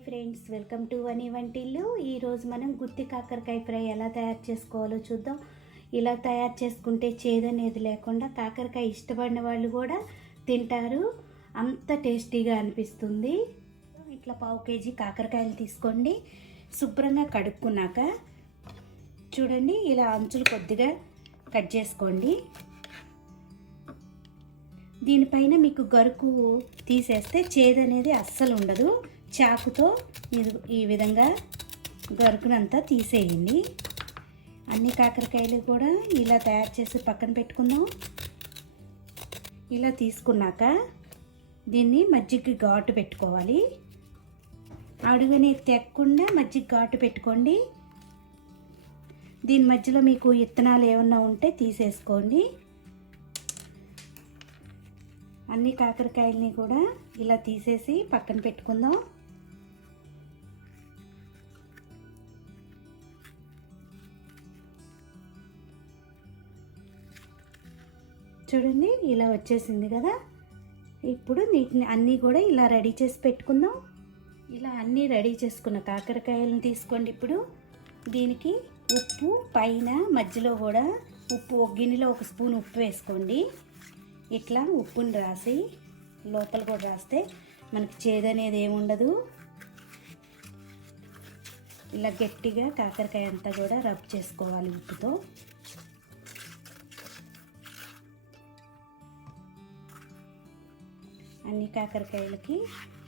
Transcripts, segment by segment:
Hi friends, welcome to వని వంటిల్లు. ఈరోజు మనం గుత్తి కాకరకాయ ఫ్రై ఎలా తయారు చేసుకోవాలో చూద్దాం. ఇలా తయారు చేసుకుంటే చేదనేది లేకుండా కాకరకాయ ఇష్టపడిన వాళ్ళు కూడా తింటారు. అంత టేస్టీగా అనిపిస్తుంది. ఇట్లా 1/2 కేజీ కాకరకాయలు తీసుకోండి. శుభ్రంగా కడుక్కున్నాక చూడండి, ఇలా అంచులు కొద్దిగా కట్ చేసుకోండి. దీనిపైన మీకు గరుకు తీసేస్తే చేదనేది అస్సలు ఉండదు. చాకుతో ఈ విధంగా గరుకునంతా తీసేయండి. అన్ని కాకరకాయలు కూడా ఇలా తయారు చేసి పక్కన పెట్టుకుందాం. ఇలా తీసుకున్నాక దీన్ని మజ్జిగ ఘాటు పెట్టుకోవాలి. అడుగనే తెక్కకుండా మజ్జిగ ఘాటు పెట్టుకోండి. దీని మధ్యలో మీకు విత్తనాలు ఏమన్నా ఉంటే తీసేసుకోండి. అన్ని కాకరకాయలని కూడా ఇలా తీసేసి పక్కన పెట్టుకుందాం. చూడండి, ఇలా వచ్చేసింది కదా. ఇప్పుడు వీటిని అన్నీ కూడా ఇలా రెడీ చేసి పెట్టుకుందాం. ఇలా అన్నీ రెడీ చేసుకున్న కాకరకాయలను తీసుకోండి. ఇప్పుడు దీనికి ఉప్పు పైన మధ్యలో కూడా ఉప్పు, ఒక గిన్నెలో 1 స్పూన్ ఉప్పు వేసుకోండి. ఇట్లా ఉప్పుని రాసి లోపల కూడా రాస్తే మనకి చేదనేది ఏముండదు. ఇలా గట్టిగా కాకరకాయ అంతా కూడా రబ్ చేసుకోవాలి ఉప్పుతో. అన్ని కాకరకాయలకి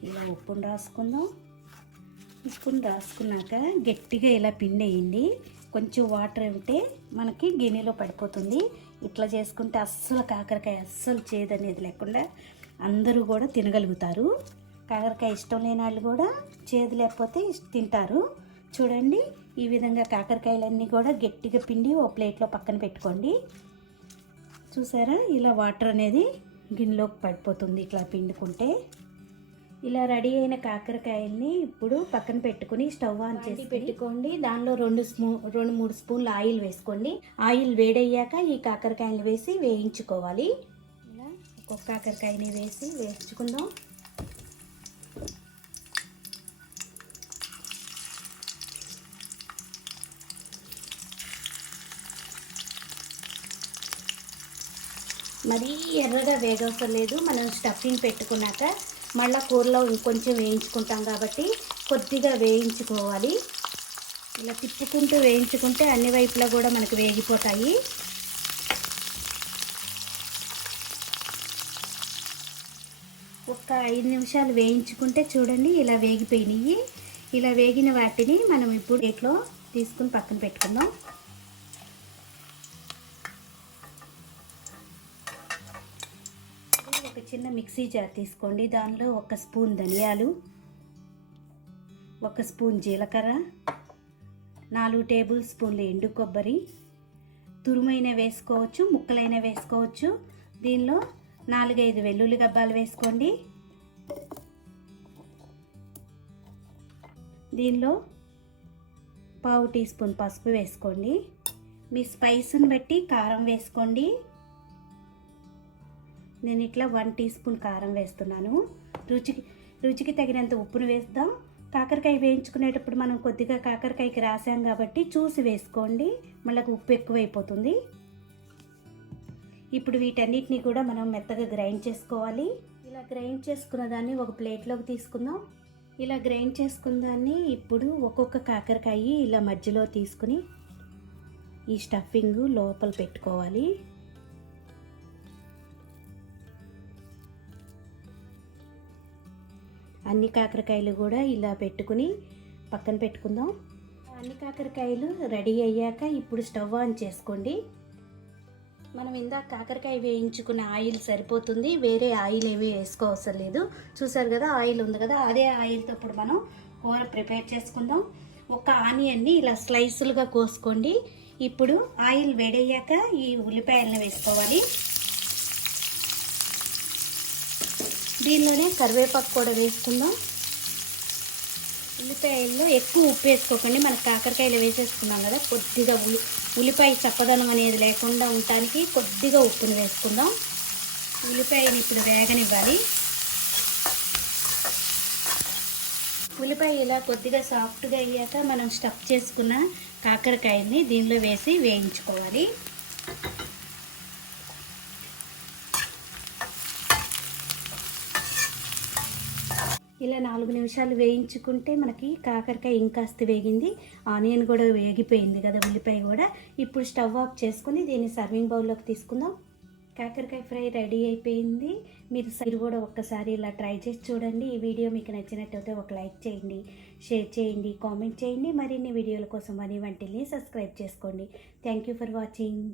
ఇలా ఉప్పుని రాసుకుందాం. ఉప్పుని రాసుకున్నాక గట్టిగా ఇలా పిండేయండి. కొంచెం వాటర్ ఉంటే మనకి గిన్నెలో పడిపోతుంది. ఇట్లా చేసుకుంటే అస్సలు కాకరకాయ అస్సలు చేదనేది లేకుండా అందరూ కూడా తినగలుగుతారు. కాకరకాయ ఇష్టం లేని వాళ్ళు కూడా చేదు లేకపోతే తింటారు. చూడండి, ఈ విధంగా కాకరకాయలన్నీ కూడా గట్టిగా పిండి ఓ ప్లేట్లో పక్కన పెట్టుకోండి. చూసారా, ఇలా వాటర్ అనేది గిన్నెలోకి పడిపోతుంది ఇట్లా పిండుకుంటే. ఇలా రెడీ అయిన కాకరకాయల్ని ఇప్పుడు పక్కన పెట్టుకుని స్టవ్ ఆన్ చేసి పెట్టుకోండి. దానిలో 2-3 స్పూన్ల ఆయిల్ వేసుకోండి. ఆయిల్ వేడయ్యాక ఈ కాకరకాయలు వేసి వేయించుకోవాలి. ఇలా ఒక్కొక్క కాకరకాయని వేసి వేయించుకుందాం. మరీ ఎర్రగా వేగవసరం లేదు. మనం స్టఫింగ్ పెట్టుకున్నాక మళ్ళీ కూరలో ఇంకొంచెం వేయించుకుంటాం కాబట్టి కొద్దిగా వేయించుకోవాలి. ఇలా తిప్పుకుంటూ వేయించుకుంటే అన్ని వైపులా కూడా మనకు వేగిపోతాయి. ఒక 5 నిమిషాలు వేయించుకుంటే చూడండి, ఇలా వేగిపోయినాయి. ఇలా వేగిన వాటిని మనం ఇప్పుడు ప్లేట్లో తీసుకుని పక్కన పెట్టుకుందాం. ఒక చిన్న మిక్సీ జార్ తీసుకోండి. దానిలో 1 స్పూన్ ధనియాలు, 1 స్పూన్ జీలకర్ర, 4 టేబుల్ స్పూన్ల ఎండు కొబ్బరి, తురుమైన వేసుకోవచ్చు, ముక్కలైన వేసుకోవచ్చు. దీనిలో 4-5 వెల్లుల్లి గబ్బాలు వేసుకోండి. దీనిలో 1/2 టీ స్పూన్ పసుపు వేసుకోండి. మీ స్పైస్ని బట్టి కారం వేసుకోండి. నేను ఇట్లా 1 టీ స్పూన్ కారం వేస్తున్నాను. రుచికి తగినంత ఉప్పును వేస్తాం. కాకరకాయ వేయించుకునేటప్పుడు మనం కొద్దిగా కాకరకాయకి రాసాం కాబట్టి చూసి వేసుకోండి, మళ్ళీ ఉప్పు ఎక్కువైపోతుంది. ఇప్పుడు వీటన్నిటిని కూడా మనం మెత్తగా గ్రైండ్ చేసుకోవాలి. ఇలా గ్రైండ్ చేసుకున్న దాన్ని ఒక ప్లేట్లోకి తీసుకుందాం. ఇలా గ్రైండ్ చేసుకున్న దాన్ని ఇప్పుడు ఒక్కొక్క కాకరకాయ ఇలా మధ్యలో తీసుకుని ఈ స్టఫింగ్ లోపల పెట్టుకోవాలి. అన్ని కాకరకాయలు కూడా ఇలా పెట్టుకుని పక్కన పెట్టుకుందాం. అన్ని కాకరకాయలు రెడీ అయ్యాక ఇప్పుడు స్టవ్ ఆన్ చేసుకోండి. మనం ఇందాక కాకరకాయ వేయించుకున్న ఆయిల్ సరిపోతుంది. వేరే ఆయిల్ ఏమీ వేసుకోవసరం లేదు. చూసారు కదా, ఆయిల్ ఉంది కదా, అదే ఆయిల్తో ఇప్పుడు మనం కూర ప్రిపేర్ చేసుకుందాం. ఒక ఆనియన్ని ఇలా స్లైసులుగా కోసుకోండి. ఇప్పుడు ఆయిల్ వేడయ్యాక ఈ ఉల్లిపాయలను వేసుకోవాలి. దీనిలోనే కరివేపాకు కూడా వేసుకుందాం. ఉల్లిపాయల్లో ఎక్కువ ఉప్పు వేసుకోకండి, మనకు కాకరకాయలు వేసేసుకున్నాం కదా. కొద్దిగా ఉల్లిపాయ చప్పదనం అనేది లేకుండా ఉండటానికి కొద్దిగా ఉప్పును వేసుకుందాం. ఉల్లిపాయని ఇప్పుడు వేగనివ్వాలి. ఉల్లిపాయ ఇలా కొద్దిగా సాఫ్ట్గా అయ్యాక మనం స్టఫ్ చేసుకున్న కాకరకాయని దీనిలో వేసి వేయించుకోవాలి. ఇలా 4 నిమిషాలు వేయించుకుంటే మనకి కాకరకాయ ఇంకాస్త వేగింది, ఆనియన్ కూడా వేగిపోయింది కదా, ఉల్లిపాయ కూడా. ఇప్పుడు స్టవ్ ఆఫ్ చేసుకుని దీన్ని సర్వింగ్ బౌల్లోకి తీసుకుందాం. కాకరకాయ ఫ్రై రెడీ అయిపోయింది. మీరు కూడా ఒక్కసారి ఇలా ట్రై చేసి చూడండి. ఈ వీడియో మీకు నచ్చినట్టయితే ఒక లైక్ చేయండి, షేర్ చేయండి, కామెంట్ చేయండి. మరిన్ని వీడియోల కోసం మనీ వంటిల్ని సబ్స్క్రైబ్ చేసుకోండి. Thank you for watching.